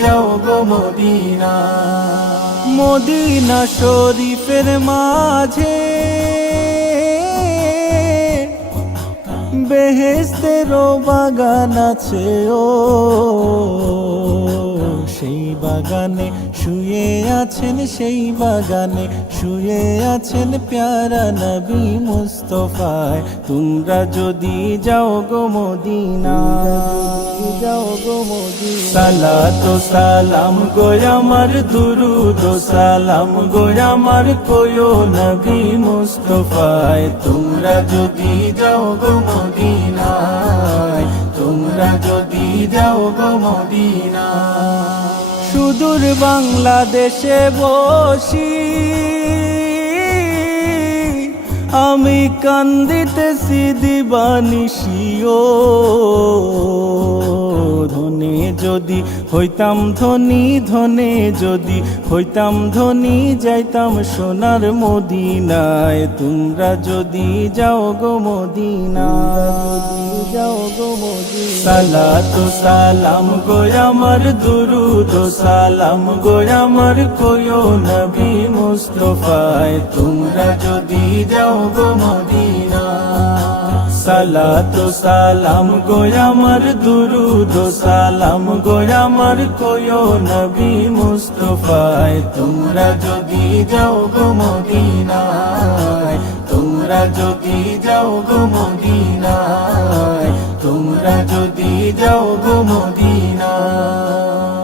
যাও গো Medina Medina শরীফের মাঝে বেহেস্তেরও বাগান আছে ও সেই বাগানে শুয়ে আছেন সেই বাগানে শুয়ে আছেন প্যারা নবী মুস্তফায় তোমরা যদি যাও গো মদিনা যাও সালা তো সালাম গোয়ামার আমার দুরুদ সালাম গোয়ামার কোয়ো নবী মুস্তফায় তোমরা যদি যাও গো মদিনা তোমরা যদি যাও গো মদিনা সুদূর বাংলাদেশে বসি আমি কান্দিতেছি দিবানিশিও যদি হইতাম ধনী ধনে যদি হইতাম ধনী যাইতাম সোনার মদিনায় তোমরা যদি যাও গো মদিনা যাও গো সালা তো সালাম গো আমার তো সালাম গো আমার কয়ো নবী মুস্তফায় তোমরা যদি যাও গো মদিনা সালাতু সালাম গোয়ামার দুরুদ সালাম গোয়ামার কোয়ো নবী মুস্তফায় তোমরা যদি যাও গো মদিনায় তোমরা যদি যাও গো মদিনায় তোমরা যদি যাও গো মদিনায়